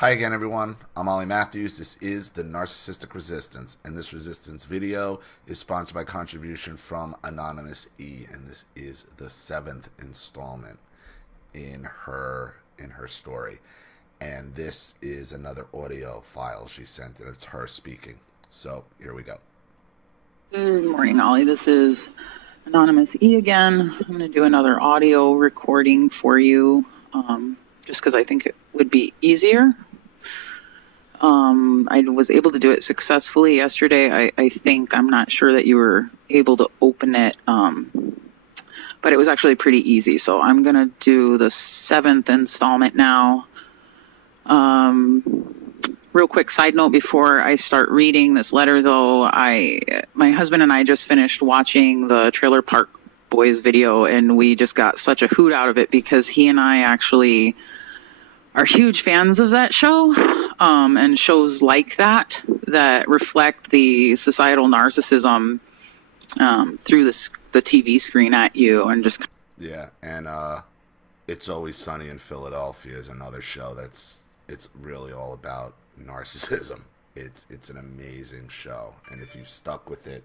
Hi again, everyone. I'm Ollie Matthews. This is the Narcissistic Resistance, and this resistance video is sponsored by contribution from Anonymous E, and this is the 7th installment in her story. And this is another audio file she sent, and it's her speaking. So here we go. Good morning, Ollie. This is Anonymous E again. I'm going to do another audio recording for you, just because I think it would be easier. I was able to do it successfully yesterday. I think. I'm not sure that you were able to open it, but it was actually pretty easy. So I'm going to do the 7th installment now. Real quick side note before I start reading this letter, though, my husband and I just finished watching the Trailer Park Boys video, and we just got such a hoot out of it because he and I actually are huge fans of that show, and shows like that reflect the societal narcissism through the TV screen at you, and just and It's Always Sunny in Philadelphia is another show it's really all about narcissism. It's an amazing show, and if you've stuck with it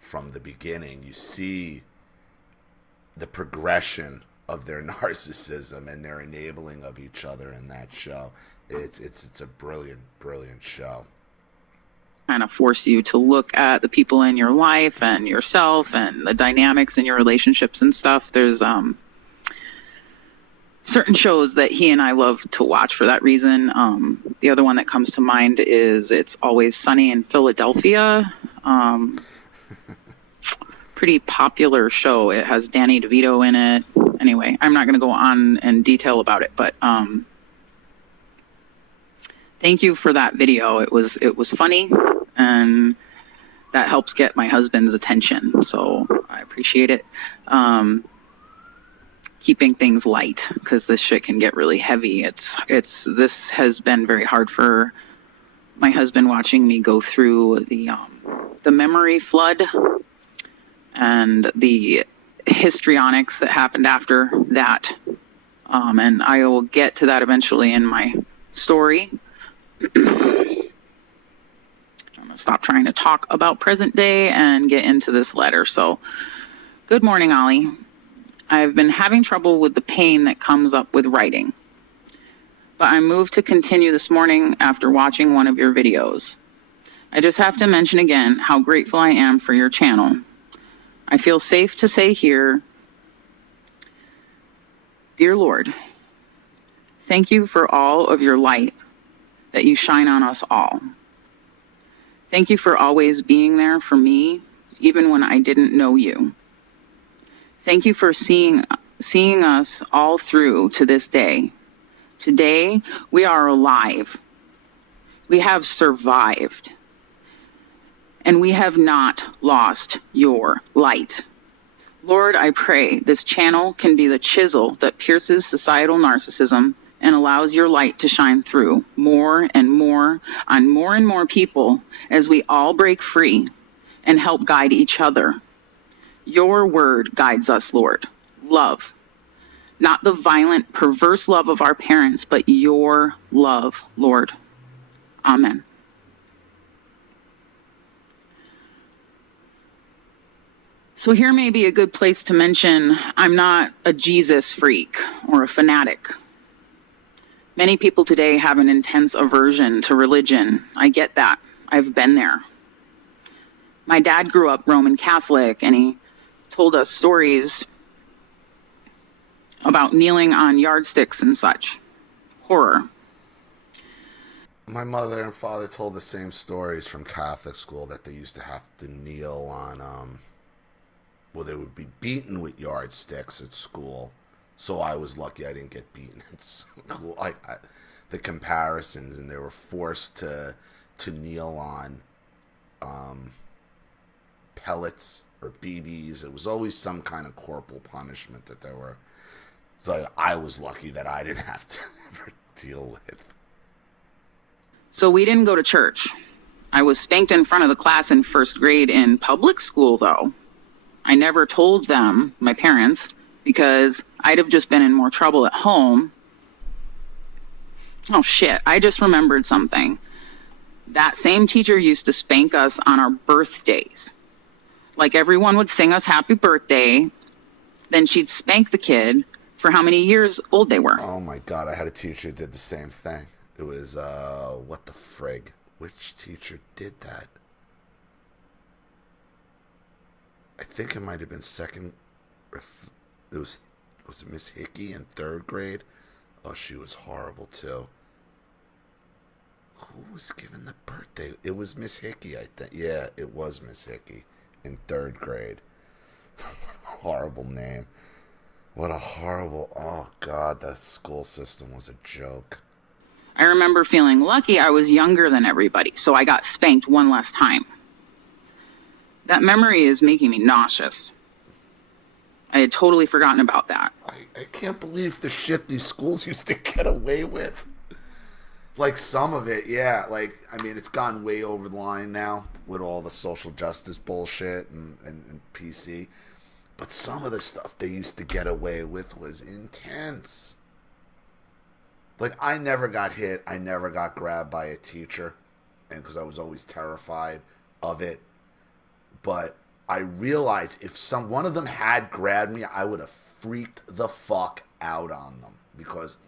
from the beginning, you see the progression of their narcissism and their enabling of each other in that show. It's a brilliant show. kind of force you to look at the people in your life and yourself and the dynamics in your relationships and stuff. There's certain shows that he and I love to watch for that reason. The other one that comes to mind is It's Always Sunny in Philadelphia. Pretty popular show. It has Danny DeVito in it. Anyway, I'm not going to go on in detail about it, but thank you for that video. It was funny, and that helps get my husband's attention, so I appreciate it. Keeping things light, because this shit can get really heavy. This has been very hard for my husband, watching me go through the memory flood and the histrionics that happened after that. And I will get to that eventually in my story. I'm going to stop trying to talk about present day and get into this letter. So, good morning, Ollie. I've been having trouble with the pain that comes up with writing, but I moved to continue this morning after watching one of your videos. I just have to mention again how grateful I am for your channel. I feel safe to say here, dear Lord, thank you for all of your light that you shine on us all. Thank you for always being there for me, even when I didn't know you. Thank you for seeing us all through to this day. Today, we are alive. We have survived. And we have not lost your light. Lord, I pray this channel can be the chisel that pierces societal narcissism and allows your light to shine through more and more on more and more people as we all break free and help guide each other. Your word guides us, Lord. Love. Not the violent, perverse love of our parents, but your love, Lord. Amen. So here may be a good place to mention I'm not a Jesus freak or a fanatic. Many people today have an intense aversion to religion. I get that. I've been there. My dad grew up Roman Catholic, and he told us stories about kneeling on yardsticks and such. Horror. My mother and father told the same stories from Catholic school, that they used to have to kneel on, they would be beaten with yardsticks at school. So I was lucky I didn't get beaten at school. The comparisons, and they were forced to kneel on pellets or BBs. It was always some kind of corporal punishment that there were. So I was lucky that I didn't have to ever deal with. So we didn't go to church. I was spanked in front of the class in first grade in public school, though. I never told them, my parents, because I'd have just been in more trouble at home. Oh shit, I just remembered something. That same teacher used to spank us on our birthdays. Like everyone would sing us happy birthday, then she'd spank the kid for how many years old they were. Oh my god, I had a teacher who did the same thing. It was, what the frig? Which teacher did that? I think it might have been second. It was it Miss Hickey in third grade? Oh, she was horrible too. Who was given the birthday? It was Miss Hickey, I think. Yeah, it was Miss Hickey in third grade. Horrible name. What a horrible. Oh God, that school system was a joke. I remember feeling lucky I was younger than everybody, so I got spanked one last time. That memory is making me nauseous. I had totally forgotten about that. I can't believe the shit these schools used to get away with. Like some of it, yeah. Like, I mean, it's gone way over the line now with all the social justice bullshit and PC. But some of the stuff they used to get away with was intense. Like, I never got hit. I never got grabbed by a teacher. And because I was always terrified of it. But I realized if one of them had grabbed me, I would have freaked the fuck out on them. Because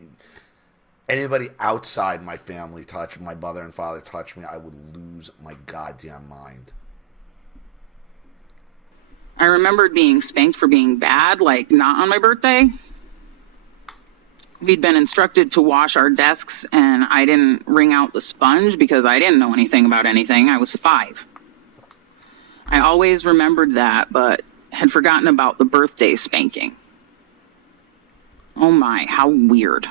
anybody outside my family touched my mother and father touched me, I would lose my goddamn mind. I remembered being spanked for being bad, like not on my birthday. We'd been instructed to wash our desks, and I didn't wring out the sponge because I didn't know anything about anything. I was 5. I always remembered that, but had forgotten about the birthday spanking. Oh my, how weird.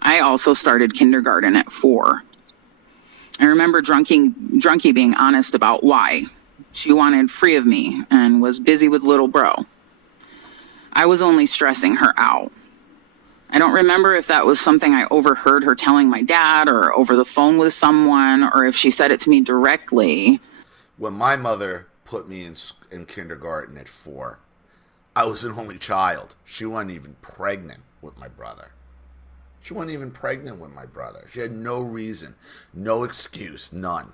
I also started kindergarten at 4. I remember Drunkie being honest about why. She wanted free of me and was busy with little bro. I was only stressing her out. I don't remember if that was something I overheard her telling my dad or over the phone with someone, or if she said it to me directly. When my mother put me in kindergarten at 4, I was an only child. She wasn't even pregnant with my brother. She had no reason, no excuse, none.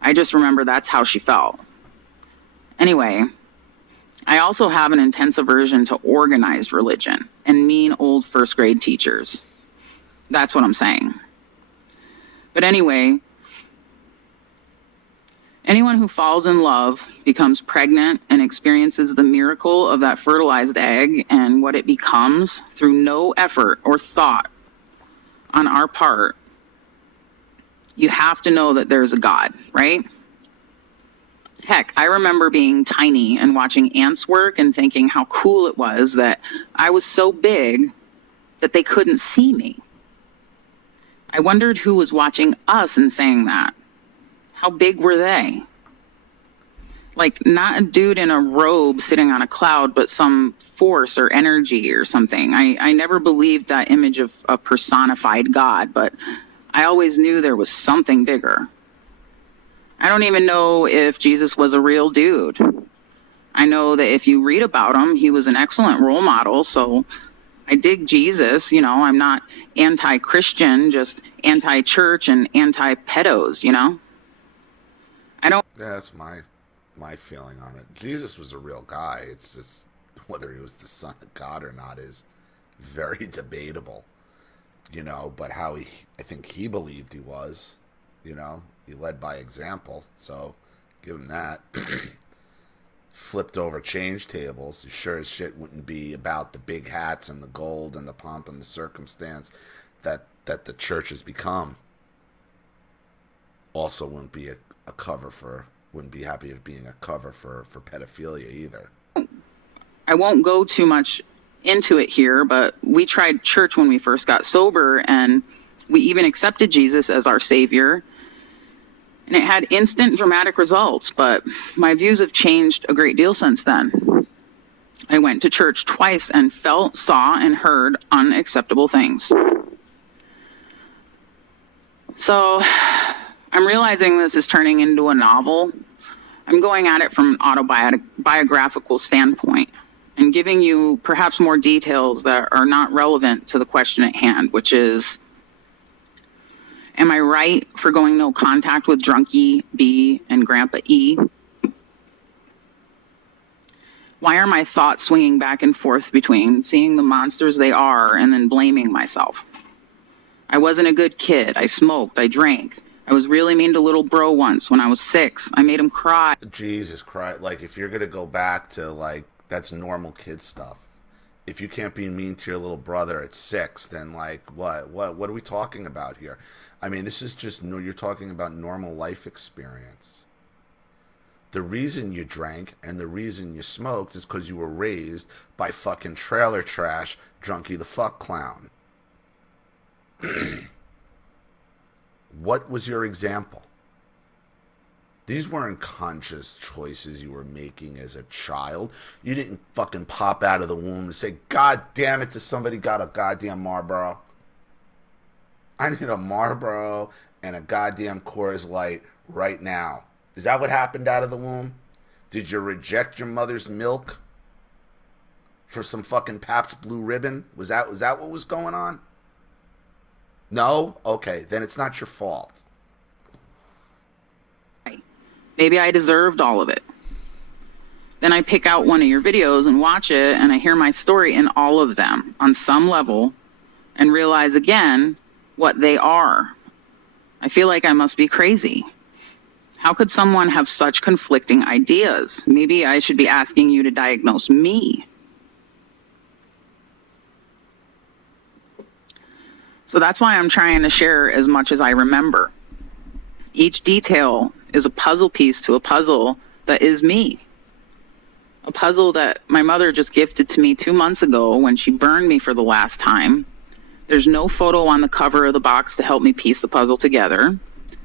I just remember that's how she felt. Anyway, I also have an intense aversion to organized religion and mean old first grade teachers. That's what I'm saying. But anyway, anyone who falls in love, becomes pregnant, and experiences the miracle of that fertilized egg and what it becomes through no effort or thought on our part, you have to know that there's a God, right? Heck, I remember being tiny and watching ants work and thinking how cool it was that I was so big that they couldn't see me. I wondered who was watching us and saying that. How big were they? Like, not a dude in a robe sitting on a cloud, but some force or energy or something. I never believed that image of a personified God, but I always knew there was something bigger. I don't even know if Jesus was a real dude. I know that if you read about him, he was an excellent role model, so I dig Jesus. You know, I'm not anti-Christian, just anti-church and anti-pedos, you know? Yeah, that's my feeling on it. Jesus was a real guy. It's just whether he was the son of God or not is very debatable, you know, but I think he believed he was, you know, he led by example, so give him that. Flipped over change tables. You sure as shit wouldn't be about the big hats and the gold and the pomp and the circumstance that the church has become. Also wouldn't be wouldn't be happy of being a cover for pedophilia either. I won't go too much into it here, but we tried church when we first got sober, and we even accepted Jesus as our savior. And it had instant dramatic results, but my views have changed a great deal since then. I went to church twice and felt, saw, and heard unacceptable things. So I'm realizing this is turning into a novel. I'm going at it from an autobiographical standpoint. and giving you perhaps more details that are not relevant to the question at hand, which is, am I right for going no contact with Drunkie B and Grandpa E? Why are my thoughts swinging back and forth between seeing the monsters they are and then blaming myself? I wasn't a good kid. I smoked. I drank. I was really mean to little bro once when I was 6. I made him cry. Jesus Christ. Like, if you're going to go back to, like, that's normal kid stuff. If you can't be mean to your little brother at 6, then, like, what are we talking about here? I mean, this is just, you're talking about normal life experience. The reason you drank and the reason you smoked is because you were raised by fucking trailer trash, Drunkie the fuck clown. What was your example? These weren't conscious choices you were making as a child. You didn't fucking pop out of the womb and say, God damn it, does somebody got a goddamn Marlboro? I need a Marlboro and a goddamn Coors Light right now. Is that what happened out of the womb? Did you reject your mother's milk for some fucking Pabst Blue Ribbon? Was that what was going on? No? Okay, then it's not your fault. Maybe I deserved all of it. Then I pick out one of your videos and watch it, and I hear my story in all of them on some level and realize again what they are. I feel like I must be crazy. How could someone have such conflicting ideas? Maybe I should be asking you to diagnose me. So that's why I'm trying to share as much as I remember. Each detail is a puzzle piece to a puzzle that is me. A puzzle that my mother just gifted to me 2 months ago when she burned me for the last time. There's no photo on the cover of the box to help me piece the puzzle together.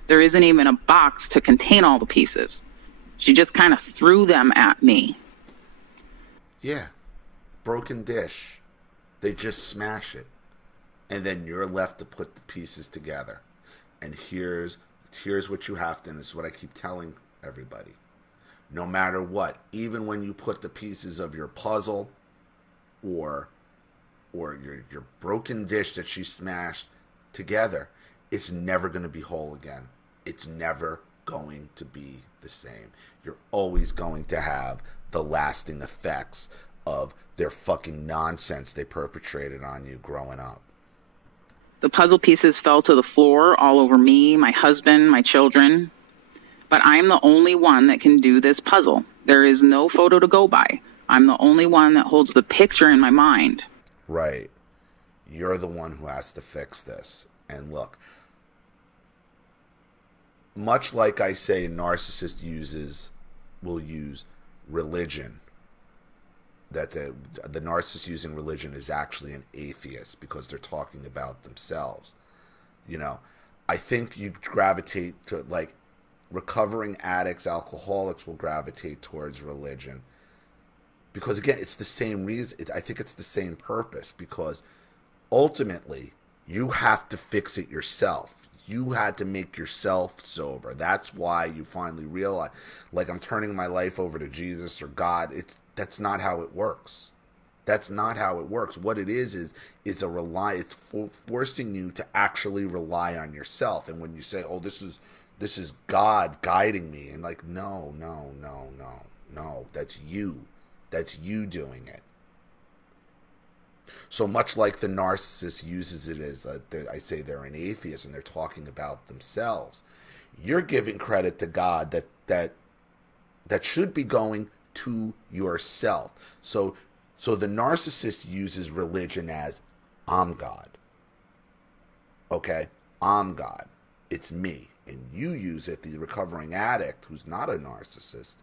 There isn't even a box to contain all the pieces. She just kind of threw them at me. Yeah. Broken dish. They just smash it. And then you're left to put the pieces together. And here's what you have to, and this is what I keep telling everybody. No matter what, even when you put the pieces of your puzzle or your broken dish that she smashed together, it's never going to be whole again. It's never going to be the same. You're always going to have the lasting effects of their fucking nonsense they perpetrated on you growing up. The puzzle pieces fell to the floor all over me, my husband, my children. But I'm the only one that can do this puzzle. There is no photo to go by. I'm the only one that holds the picture in my mind. Right. You're the one who has to fix this. And look, much like I say, Narcissist will use religion. That the narcissist using religion is actually an atheist because they're talking about themselves. You know, I think you gravitate to, like, recovering addicts, alcoholics will gravitate towards religion. Because, again, it's the same reason. I think it's the same purpose. Because, ultimately, you have to fix it yourself. You had to make yourself sober. That's why you finally realize, like, I'm turning my life over to Jesus or God. That's not how it works. That's not how it works. What it is it's forcing you to actually rely on yourself. And when you say, oh, this is God guiding me, and like, no, that's you. That's you doing it. So much like the narcissist uses it as, I say they're an atheist and they're talking about themselves. You're giving credit to God that should be going to yourself. So the narcissist uses religion as, I'm God. Okay? I'm God. It's me. And you use it, the recovering addict who's not a narcissist,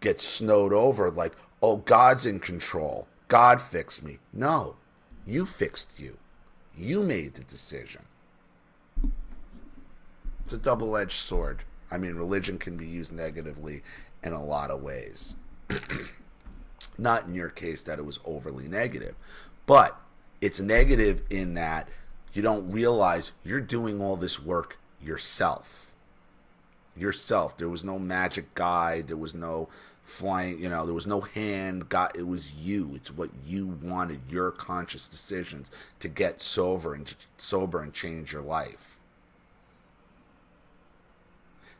gets snowed over like, oh, God's in control. God fixed me. No, you fixed you. You made the decision. It's a double-edged sword. I mean, religion can be used negatively in a lot of ways. Not in your case that it was overly negative. But it's negative in that you don't realize you're doing all this work yourself. Yourself. There was no magic guide. There was no flying, there was no hand. God, it was you. It's what you wanted, your conscious decisions to get sober and change your life.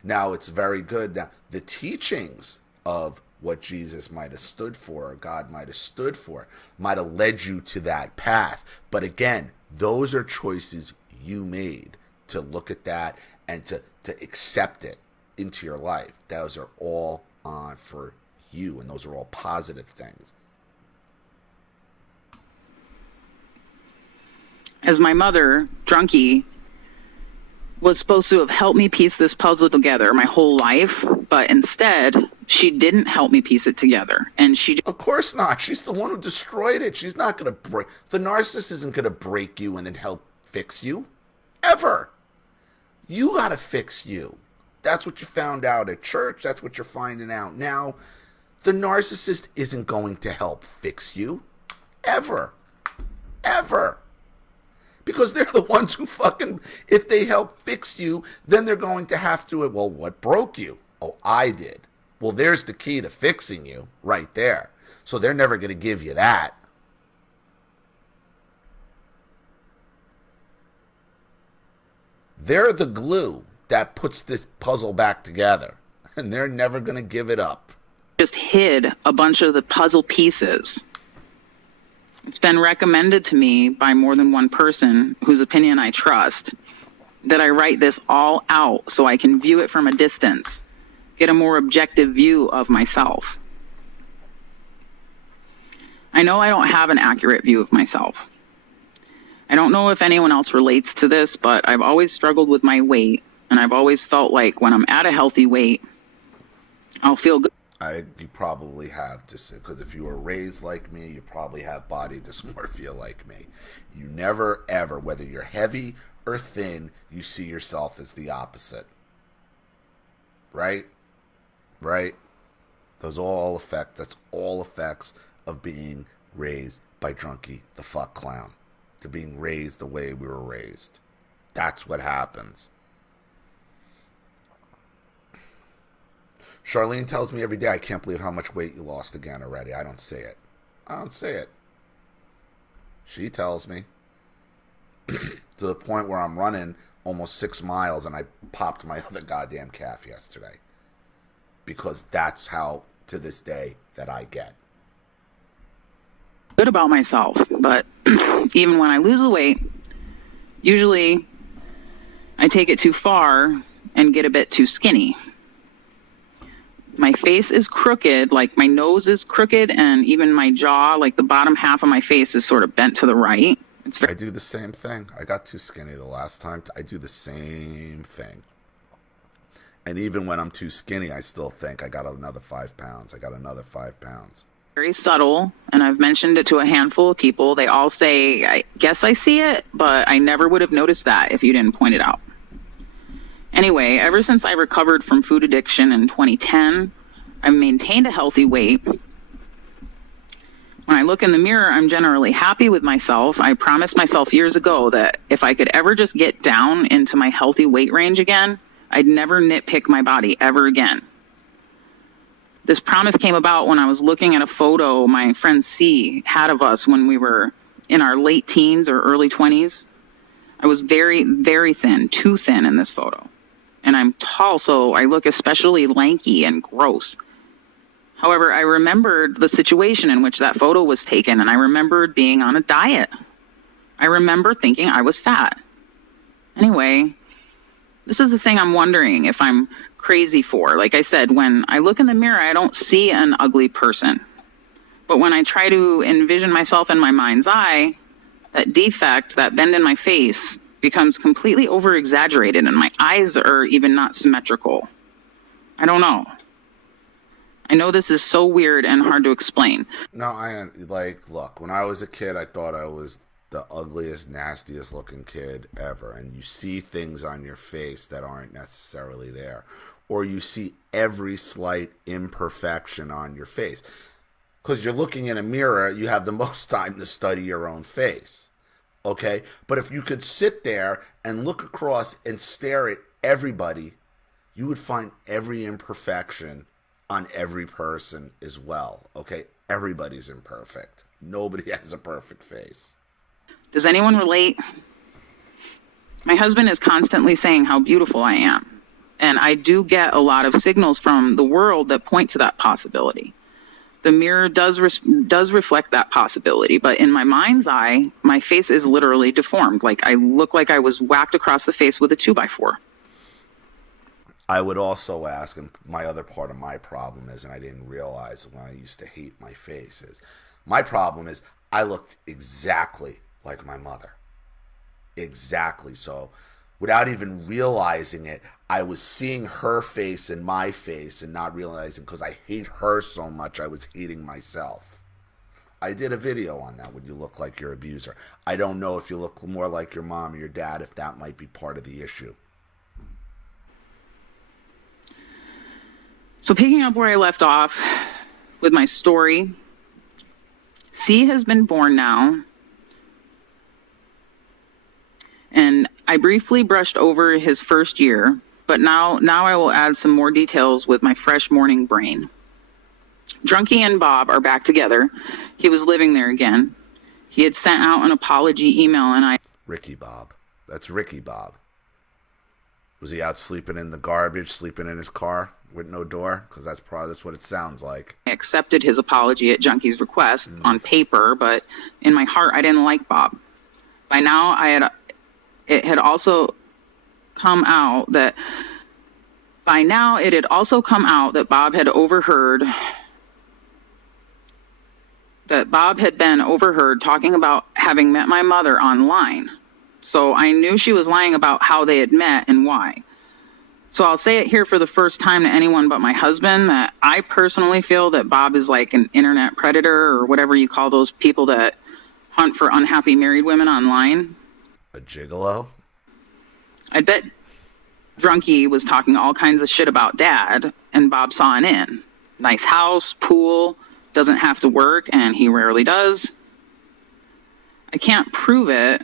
Now, it's very good. Now, the teachings of what Jesus might have stood for, or God might have stood for, might have led you to that path. But again, those are choices you made to look at that and to accept it into your life. Those are all on for you, and those are all positive things. As my mother, Drunkie, was supposed to have helped me piece this puzzle together my whole life, but instead, she didn't help me piece it together. And Of course not. She's the one who destroyed it. She's not going to break. The narcissist isn't going to break you and then help fix you. Ever. You got to fix you. That's what you found out at church. That's what you're finding out now. The narcissist isn't going to help fix you. Ever. Ever. Because they're the ones who if they help fix you, then they're going to have to, well, what broke you? Oh, I did. Well, there's the key to fixing you right there. So they're never going to give you that. They're the glue that puts this puzzle back together, and they're never going to give it up. Just hid a bunch of the puzzle pieces. It's been recommended to me by more than one person whose opinion I trust that I write this all out so I can view it from a distance, get a more objective view of myself. I know I don't have an accurate view of myself. I don't know if anyone else relates to this, but I've always struggled with my weight, and I've always felt like when I'm at a healthy weight, I'll feel good. You probably have, because if you were raised like me, you probably have body dysmorphia like me. You never, ever, whether you're heavy or thin, you see yourself as the opposite. Right? Right? That's all effects of being raised by Drunkie the fuck clown. To being raised the way we were raised. That's what happens. Charlene tells me every day, I can't believe how much weight you lost again already. I don't see it. She tells me. To the point where I'm running almost 6 miles and I popped my other goddamn calf yesterday. Because that's how, to this day, that I get. Good about myself, but even when I lose the weight, usually I take it too far and get a bit too skinny. My face is crooked, like my nose is crooked, and even my jaw, like the bottom half of my face is sort of bent to the right. I do the same thing. I got too skinny the last time. I do the same thing. And even when I'm too skinny, I still think I got another 5 pounds. Very subtle, and I've mentioned it to a handful of people. They all say, I guess I see it, but I never would have noticed that if you didn't point it out. Anyway, ever since I recovered from food addiction in 2010, I've maintained a healthy weight. When I look in the mirror, I'm generally happy with myself. I promised myself years ago that if I could ever just get down into my healthy weight range again, I'd never nitpick my body ever again. This promise came about when I was looking at a photo my friend C had of us when we were in our late teens or early 20s. I was very, very thin, too thin in this photo. And I'm tall, so I look especially lanky and gross. However, I remembered the situation in which that photo was taken, and I remembered being on a diet. I remember thinking I was fat. Anyway, this is the thing I'm wondering if I'm crazy for. Like I said, when I look in the mirror, I don't see an ugly person. But when I try to envision myself in my mind's eye, that defect, that bend in my face, becomes completely over-exaggerated, and my eyes are even not symmetrical. I don't know. I know this is so weird and hard to explain. No, look, when I was a kid, I thought I was the ugliest, nastiest looking kid ever. And you see things on your face that aren't necessarily there. Or you see every slight imperfection on your face. Because you're looking in a mirror, you have the most time to study your own face. Okay? But if you could sit there and look across and stare at everybody, you would find every imperfection on every person as well, okay? Everybody's imperfect. Nobody has a perfect face. Does anyone relate? My husband is constantly saying how beautiful I am, and I do get a lot of signals from the world that point to that possibility. The mirror does reflect that possibility, but in my mind's eye, my face is literally deformed. Like I look like I was whacked across the face with a 2x4. I would also ask, and my other part of my problem is, and I didn't realize when I used to hate my face, is my problem is I looked exactly like my mother. Exactly. So without even realizing it, I was seeing her face and my face and not realizing, because I hate her so much, I was hating myself. I did a video on that, when you look like your abuser. I don't know if you look more like your mom or your dad, if that might be part of the issue. So picking up where I left off with my story, C has been born now, and I briefly brushed over his first year, but now I will add some more details with my fresh morning brain. Drunkie and Bob are back together. He was living there again. He had sent out an apology email, and Ricky Bob. That's Ricky Bob. Was he out sleeping in the garbage, sleeping in his car with no door? Because that's what it sounds like. I accepted his apology at Junkie's request on paper, but in my heart, I didn't like Bob. By now, it had also come out that Bob had been overheard talking about having met my mother online. So I knew she was lying about how they had met and why. So I'll say it here for the first time to anyone but my husband, that I personally feel that Bob is like an internet predator, or whatever you call those people that hunt for unhappy married women online. A gigolo? I bet Drunkie was talking all kinds of shit about Dad, and Bob saw an in. Nice house, pool, doesn't have to work, and he rarely does. I can't prove it,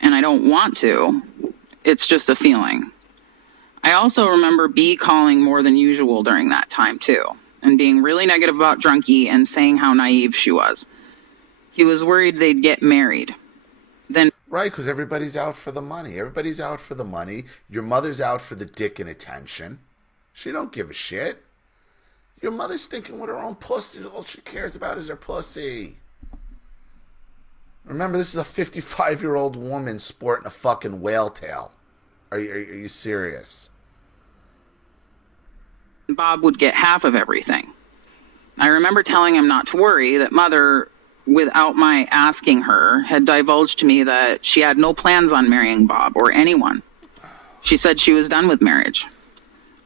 and I don't want to. It's just a feeling. I also remember B calling more than usual during that time, too, and being really negative about Drunkie and saying how naive she was. He was worried they'd get married. Then, right, because everybody's out for the money. Everybody's out for the money. Your mother's out for the dick and attention. She don't give a shit. Your mother's thinking with her own pussy. All she cares about is her pussy. Remember, this is a 55-year-old woman sporting a fucking whale tail. Are you serious? Bob would get half of everything. I remember telling him not to worry, that Mother, without my asking her, had divulged to me that she had no plans on marrying Bob or anyone. She said she was done with marriage.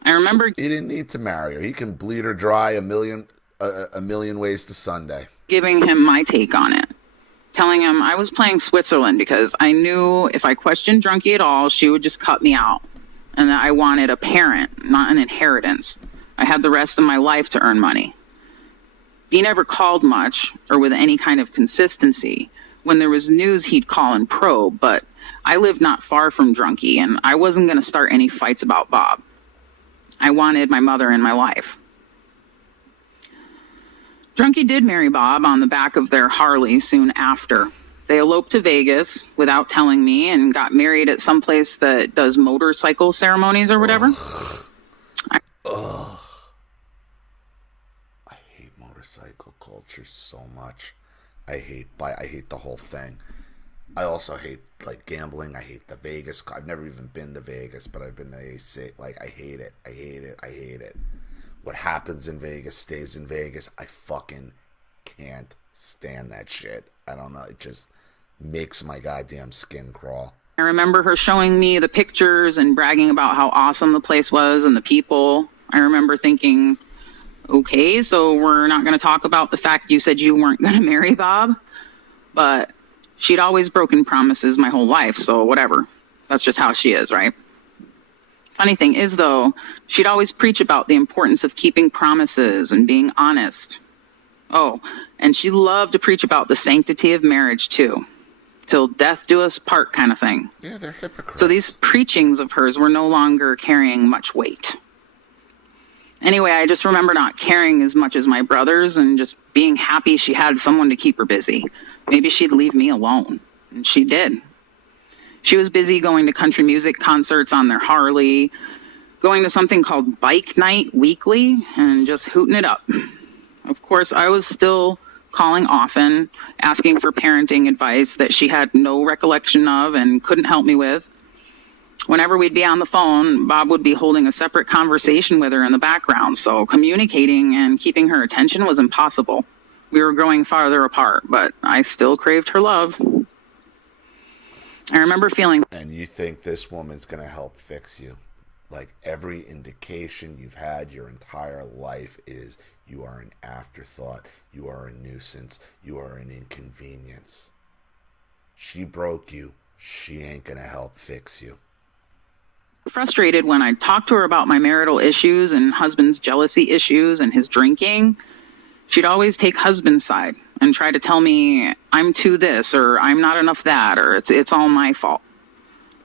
I remember... He didn't need to marry her. He can bleed her dry a million ways to Sunday. Giving him my take on it. Telling him I was playing Switzerland because I knew if I questioned Drunkie at all, she would just cut me out. And that I wanted a parent, not an inheritance. I had the rest of my life to earn money. He never called much, or with any kind of consistency. When there was news, he'd call and probe, but I lived not far from Drunkie, and I wasn't going to start any fights about Bob. I wanted my mother in my life. Drunkie did marry Bob on the back of their Harley soon after. They eloped to Vegas without telling me and got married at some place that does motorcycle ceremonies or whatever. Ugh. I hate motorcycle culture so much. I hate the whole thing. I also hate like gambling. I hate the Vegas. I've never even been to Vegas, but I've been to AC. Like, I hate it. I hate it. I hate it. What happens in Vegas stays in Vegas. I fucking can't stand that shit. I don't know. It just makes my goddamn skin crawl. I remember her showing me the pictures and bragging about how awesome the place was and the people. I remember thinking, okay, so we're not going to talk about the fact you said you weren't going to marry Bob. But she'd always broken promises my whole life, so whatever. That's just how she is, right? Funny thing is, though, she'd always preach about the importance of keeping promises and being honest. Oh, and she loved to preach about the sanctity of marriage, too. Till death do us part kind of thing. Yeah, they're hypocrites. So these preachings of hers were no longer carrying much weight. Anyway, I just remember not caring as much as my brothers and just being happy she had someone to keep her busy. Maybe she'd leave me alone. And she did. She was busy going to country music concerts on their Harley, going to something called Bike Night weekly, and just hooting it up. Of course, I was still calling often, asking for parenting advice that she had no recollection of and couldn't help me with. Whenever we'd be on the phone, Bob would be holding a separate conversation with her in the background, so communicating and keeping her attention was impossible. We were growing farther apart, but I still craved her love. I remember feeling... And you think this woman's going to help fix you? Like, every indication you've had your entire life is you are an afterthought, you are a nuisance, you are an inconvenience. She broke you. She ain't going to help fix you. Frustrated when I talked to her about my marital issues and husband's jealousy issues and his drinking. She'd always take husband's side and try to tell me I'm too this or I'm not enough that or it's all my fault.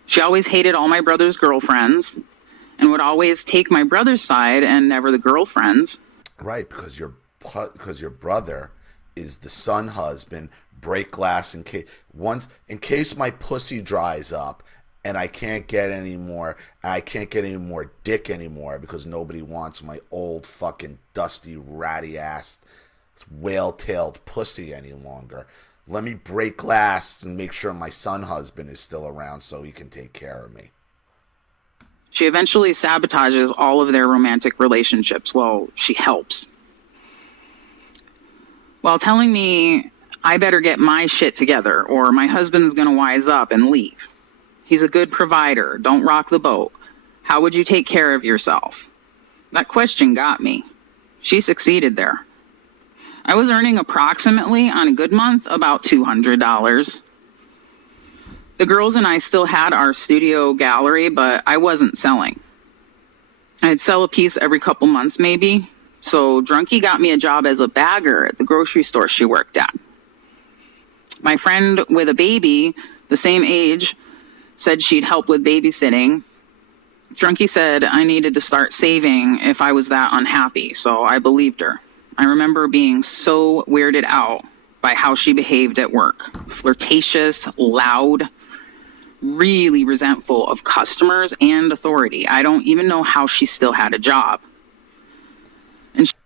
She always hated all my brother's girlfriends and would always take my brother's side and never the girlfriend's. Right, because your brother is the son husband, break glass in case my pussy dries up and I can't get any more dick anymore because nobody wants my old fucking dusty ratty ass whale-tailed pussy any longer. Let me break glass and make sure my son husband is still around so he can take care of me. She eventually sabotages all of their romantic relationships. Well, she helps. While telling me I better get my shit together or my husband's gonna wise up and leave. He's a good provider. Don't rock the boat. How would you take care of yourself? That question got me. She succeeded there. I was earning approximately, on a good month, about $200. The girls and I still had our studio gallery, but I wasn't selling. I'd sell a piece every couple months maybe. So Drunky got me a job as a bagger at the grocery store she worked at. My friend with a baby, the same age, said she'd help with babysitting. Drunky said I needed to start saving if I was that unhappy, so I believed her. I remember being so weirded out by how she behaved at work. Flirtatious, loud, really resentful of customers and authority. I don't even know how she still had a job.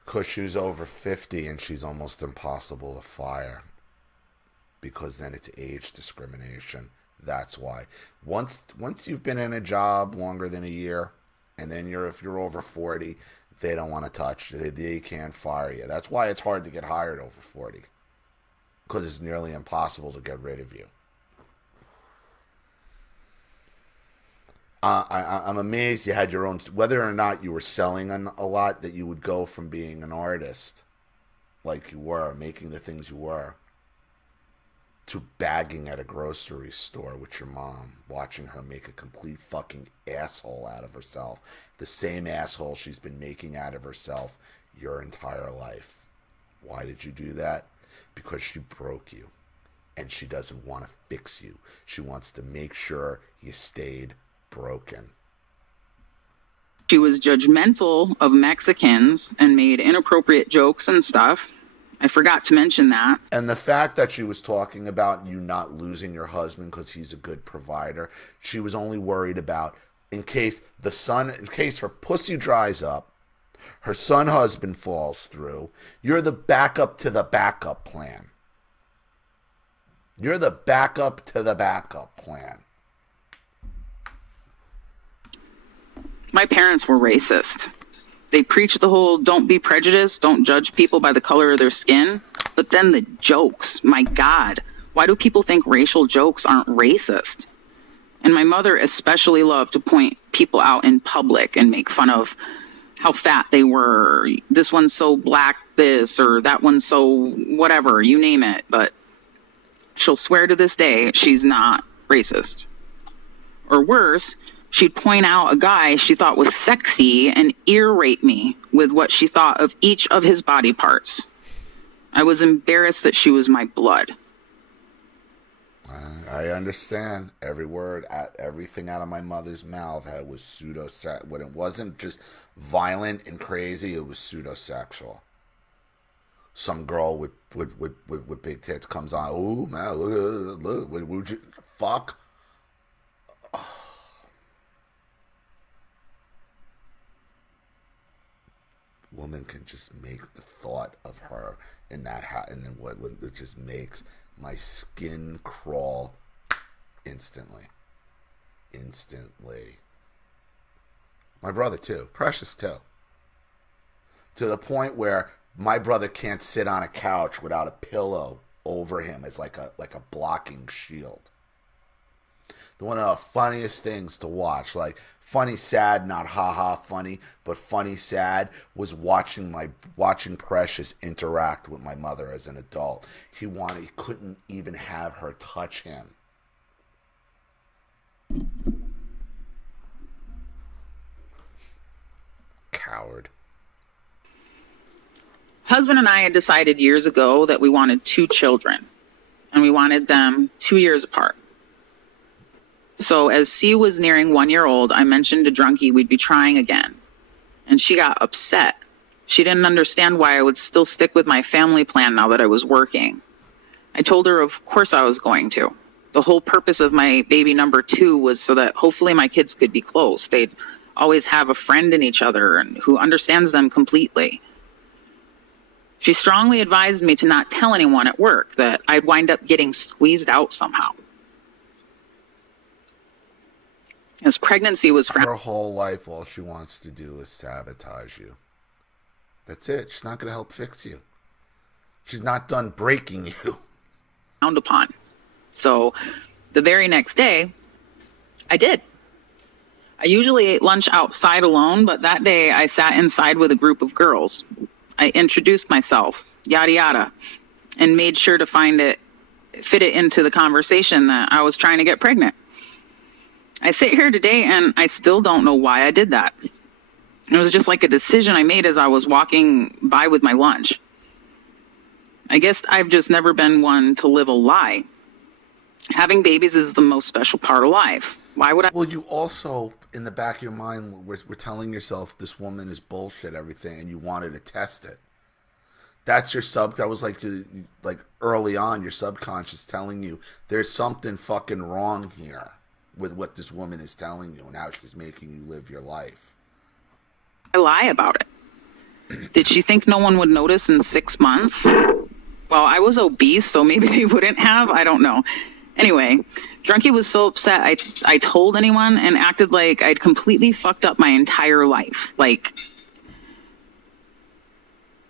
Because she was over 50 and she's almost impossible to fire. Because then it's age discrimination. That's why. Once you've been in a job longer than a year, and then if you're over 40, they don't want to touch you. They can't fire you. That's why it's hard to get hired over 40. Because it's nearly impossible to get rid of you. I'm amazed you had your own... Whether or not you were selling a lot, that you would go from being an artist, like you were, making the things you were, to bagging at a grocery store with your mom, watching her make a complete fucking asshole out of herself. The same asshole she's been making out of herself your entire life. Why did you do that? Because she broke you. And she doesn't want to fix you. She wants to make sure you stayed broken. She was judgmental of Mexicans and made inappropriate jokes and stuff. I forgot to mention that. And the fact that she was talking about you not losing your husband because he's a good provider, she was only worried about in case her pussy dries up, her son husband falls through, you're the backup to the backup plan. You're the backup to the backup plan. My parents were racist. They preached the whole don't be prejudiced, don't judge people by the color of their skin. But then the jokes, my God, why do people think racial jokes aren't racist? And my mother especially loved to point people out in public and make fun of how fat they were. This one's so black this, or that one's so whatever, you name it. But she'll swear to this day she's not racist. Or worse, she'd point out a guy she thought was sexy and ear rape me with what she thought of each of his body parts. I was embarrassed that she was my blood. I understand every word, everything out of my mother's mouth was pseudo. When it wasn't just violent and crazy, it was pseudo sexual. Some girl with big tits comes on. Oh man, look, would you fuck? Woman can just make the thought of her in that hat, and then what it just makes my skin crawl instantly. My brother too, Precious too. To the point where my brother can't sit on a couch without a pillow over him as like a blocking shield. One of the funniest things to watch, like funny, sad, not haha funny, but funny, sad, was watching Precious interact with my mother as an adult. He couldn't even have her touch him. Coward. Husband and I had decided years ago that we wanted 2 children, and we wanted them 2 years apart. So as C was nearing 1 year old, I mentioned to Drunky we'd be trying again. And she got upset. She didn't understand why I would still stick with my family plan now that I was working. I told her of course I was going to. The whole purpose of my baby number 2 was so that hopefully my kids could be close. They'd always have a friend in each other and who understands them completely. She strongly advised me to not tell anyone at work, that I'd wind up getting squeezed out somehow. As pregnancy was her whole life, all she wants to do is sabotage you. That's it. She's not going to help fix you. She's not done breaking you. Frowned upon. So the very next day, I did. I usually ate lunch outside alone, but that day I sat inside with a group of girls. I introduced myself, yada yada, and made sure to fit it into the conversation that I was trying to get pregnant. I sit here today and I still don't know why I did that. It was just like a decision I made as I was walking by with my lunch. I guess I've just never been one to live a lie. Having babies is the most special part of life. Why would I? Well, you also, in the back of your mind, were telling yourself this woman is bullshit, everything, and you wanted to test it. That's your that was like early on, your subconscious telling you there's something fucking wrong here with what this woman is telling you and how she's making you live your life. I lie about it. Did she think no one would notice in 6 months? Well, I was obese, so maybe they wouldn't have. I don't know. Anyway, Drunky was so upset I told anyone and acted like I'd completely fucked up my entire life. Like,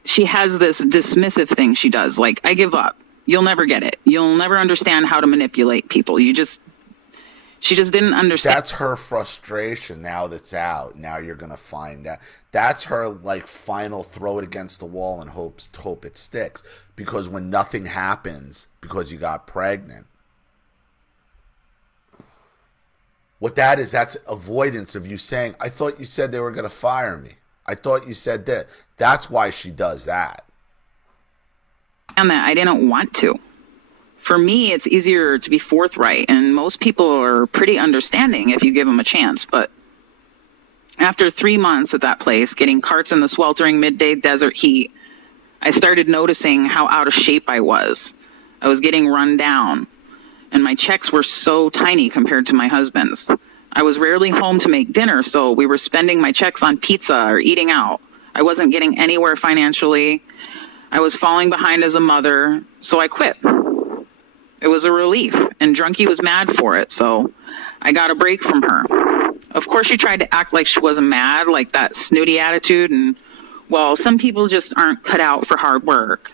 she has this dismissive thing she does. Like, I give up. You'll never get it. You'll never understand how to manipulate people. She just didn't understand. That's her frustration now that's out. Now you're going to find out. That's her, like, final throw it against the wall and hope it sticks. Because when nothing happens because you got pregnant, what that is, that's avoidance of you saying, I thought you said they were going to fire me. I thought you said that. That's why she does that. And that I didn't want to. For me, it's easier to be forthright, and most people are pretty understanding if you give them a chance. But after 3 months at that place, getting carts in the sweltering midday desert heat, I started noticing how out of shape I was. I was getting run down, and my checks were so tiny compared to my husband's. I was rarely home to make dinner, so we were spending my checks on pizza or eating out. I wasn't getting anywhere financially. I was falling behind as a mother, so I quit. It was a relief, and Drunky was mad for it, so I got a break from her. Of course, she tried to act like she wasn't mad, like that snooty attitude, and, well, some people just aren't cut out for hard work.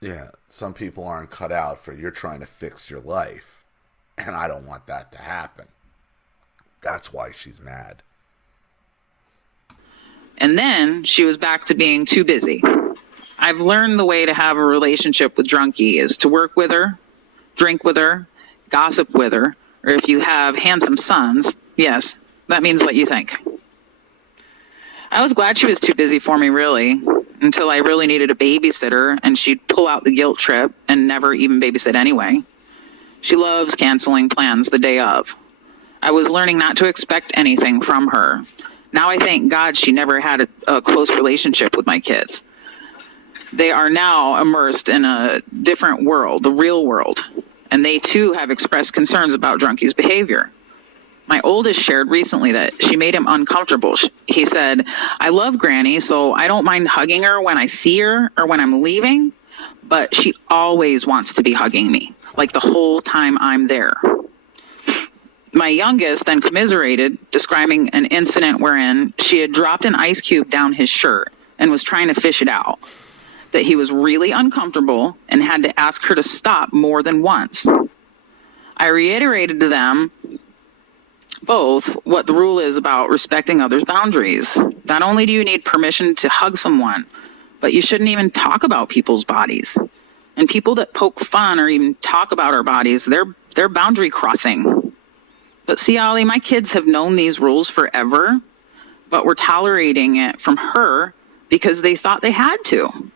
Yeah, some people aren't cut out for you're trying to fix your life, and I don't want that to happen. That's why she's mad. And then she was back to being too busy. I've learned the way to have a relationship with Drunky is to work with her, drink with her, gossip with her, or if you have handsome sons, yes, that means what you think. I was glad she was too busy for me, really, until I really needed a babysitter, and she'd pull out the guilt trip and never even babysit anyway. She loves canceling plans the day of. I was learning not to expect anything from her. Now I thank God she never had a close relationship with my kids. They are now immersed in a different world, the real world, and they too have expressed concerns about Drunkie's behavior. My oldest shared recently that she made him uncomfortable. He said, I love Granny, so I don't mind hugging her when I see her or when I'm leaving, but she always wants to be hugging me, like the whole time I'm there. My youngest then commiserated, describing an incident wherein she had dropped an ice cube down his shirt and was trying to fish it out, that he was really uncomfortable and had to ask her to stop more than once. I reiterated to them both what the rule is about respecting others' boundaries. Not only do you need permission to hug someone, but you shouldn't even talk about people's bodies. And people that poke fun or even talk about our bodies, they're boundary crossing. But see, Ollie, my kids have known these rules forever, but were tolerating it from her because they thought they had to.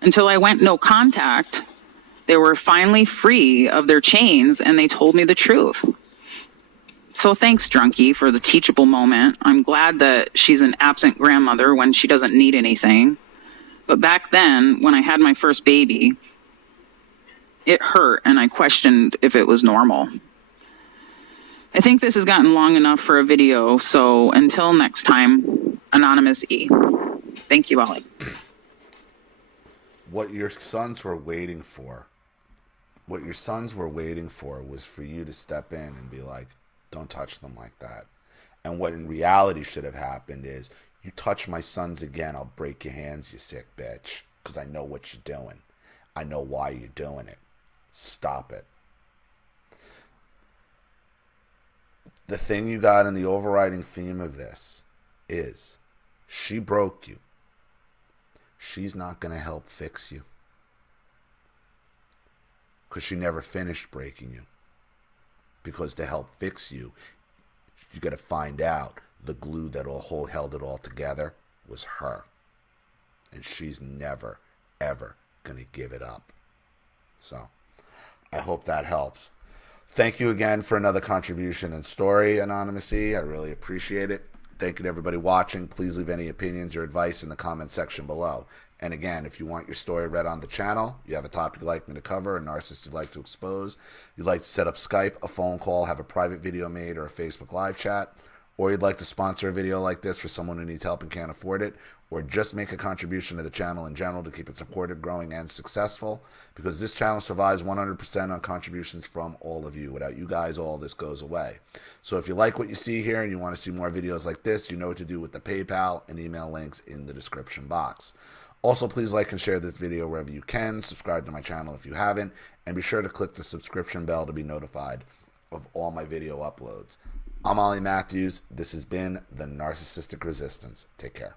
Until I went no contact, they were finally free of their chains and they told me the truth. So thanks, Drunkie, for the teachable moment. I'm glad that she's an absent grandmother when she doesn't need anything. But back then, when I had my first baby, it hurt and I questioned if it was normal. I think this has gotten long enough for a video, so until next time, Anonymous E. Thank you, Ollie. What your sons were waiting for was for you to step in and be like, don't touch them like that. And what in reality should have happened is, you touch my sons again, I'll break your hands, you sick bitch. Because I know what you're doing. I know why you're doing it. Stop it. The thing you got in the overriding theme of this is, she broke you. She's not going to help fix you. Because she never finished breaking you. Because to help fix you, you got to find out the glue that held it all together was her. And she's never, ever going to give it up. So, I hope that helps. Thank you again for another contribution and story, Anonymous E. I really appreciate it. Thank you to everybody watching. Please leave any opinions or advice in the comment section below. And again, if you want your story read on the channel, you have a topic you'd like me to cover, a narcissist you'd like to expose, you'd like to set up Skype, a phone call, have a private video made, or a Facebook live chat, or you'd like to sponsor a video like this for someone who needs help and can't afford it, or just make a contribution to the channel in general to keep it supported, growing, and successful, because this channel survives 100% on contributions from all of you. Without you guys, all this goes away. So if you like what you see here and you want to see more videos like this, you know what to do with the PayPal and email links in the description box. Also, please like and share this video wherever you can. Subscribe to my channel if you haven't, and be sure to click the subscription bell to be notified of all my video uploads. I'm Ollie Matthews. This has been The Narcissistic Resistance. Take care.